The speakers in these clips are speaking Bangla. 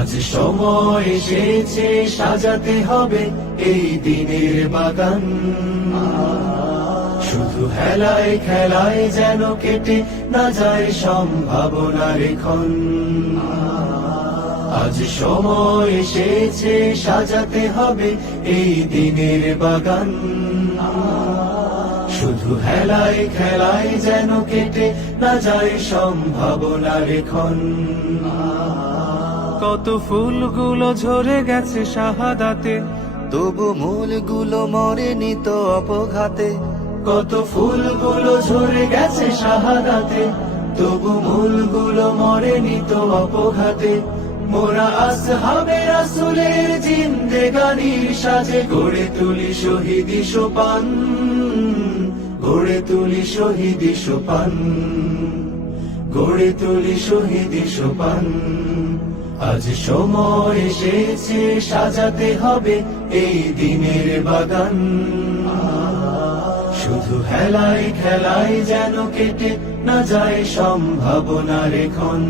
আজ সময় এসেছে সাজাতে হবে এই দিনের বাগান। শুধু হেলায় খেলায় যেন কেটে না যায় সম্ভাবনার ক্ষণ। আজ সময় এসেছে সাজাতে হবে এই দিনের বাগান। শুধু হেলায় খেলায় যেন কেটে না যায় সম্ভাবনার ক্ষণ। কত ফুলগুলো ঝরে গেছে শাহাদাতে, তবু মূলগুলো মরেনি তো অপঘাতে। কত ফুলগুলো ঝরে গেছে শাহাদাতে, তবু মূলগুলো মরেনি তো অপঘাতে। মোরা আসহাবে রাসূলের জিন্দেগানির সাজে গড়ে তুলি শহীদি সোপান, গড়ে তুলি শহীদি সোপান, গড়ে তুলি শহীদি সোপান। আজ সময় এসেছে সাজাতে হবে এই দিনের বাগান। শুধু হেলায় খেলায় যেন কেটে না যায় সম্ভাবনার ক্ষণ।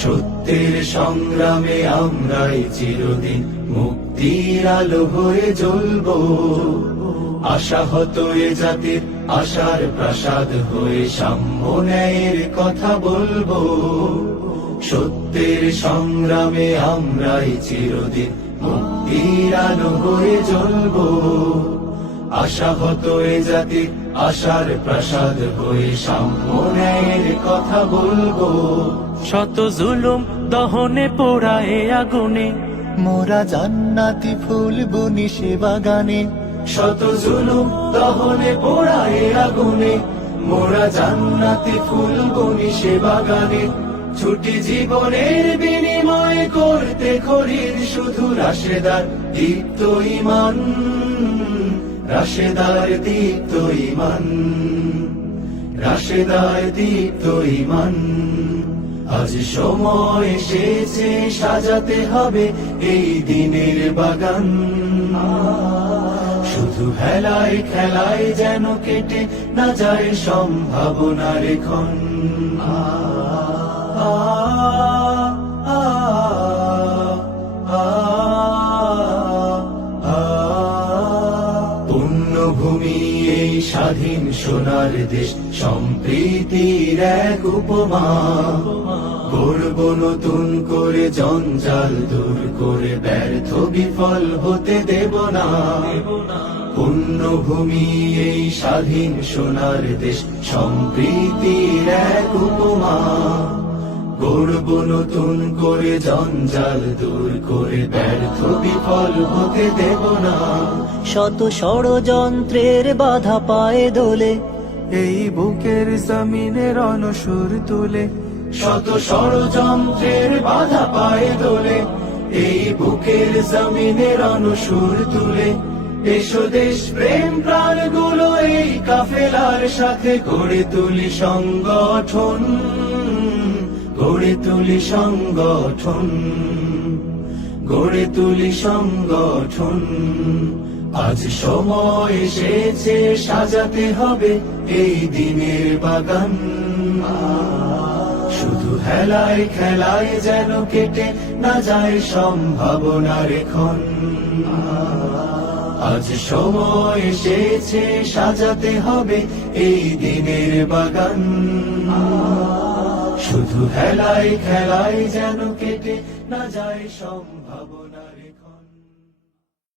সত্যের সংগ্রামে আমরাই চিরদিন মুক্তির আলো হয়ে জ্বলবো। আশাহত এ জাতির আশার প্রাসাদ হয়ে সাম্য ন্যায়ের কথা বলবো। সত্যের সংগ্রামে আমরাই চিরদিন মুক্তির আলো হয়ে জ্বলবো। আশাহত এ জাতির আশার প্রাসাদ হয়ে সাম্য ন্যায়ের কথা বলবো। শত জুলুম দহনে পোড়ায় আগুনে, মোরা জান্নাতি ফুল বুনি সে বাগানে। শত জুলুম দহনে পোড়ায় আগুনে, মোরা জান্নাতি ফুল বুনি সে বাগানে। ছুটি জীবনের বিনিময় করতে খরিদ শুধু রাশেদার দীপ্ত ঈমান, রাশেদার দীপ্ত ঈমান, রাশেদার দীপ্ত ঈমান। আজ সময় এসেছে সাজাতে হবে এই দিনের বাগান। শুধু হেলায় খেলায় যেন কেটে না যায় সম্ভাবনার ক্ষণ। পুণ্যভূমি এই স্বাধীন সোনার দেশ, সম্প্রীতির এক উপমা। গড়ব নতুন করে জঞ্জাল দূর করে, ব্যর্থ বিফল হতে দেব না। পুণ্যভূমি এই স্বাধীন সোনার দেশ, সম্প্রীতির এক উপমা। গড়ব নতুন করে জঞ্জাল দূর করে, ব্যর্থ বিফল হতে দেব না। শত ষড়যন্ত্রের বাধা পায়ে দোলে, এই বুকের জমিনে রণসুর তুলে। শত ষড়যন্ত্রের বাধা পায়ে দোলে, এই বুকের জমিনে রণসুর তুলে। এসো দেশ প্রেম প্রাণগুলো এই কাফেলার সাথে গড়ে তুলি সংগঠন, গড়ে তুলি সংগঠন, গড়ে তুলি সংগঠন। আজ সময় এসেছে সাজাতে হবে এই দিনের বাগান। শুধু হেলায় খেলায় যেন কেটে না যায় সম্ভাবনার ক্ষণ। আজ সময় এসেছে সাজাতে হবে এই দিনের বাগান। শুধু হেলায় খেলায় যেন কেটে না যায় সম্ভাবনা।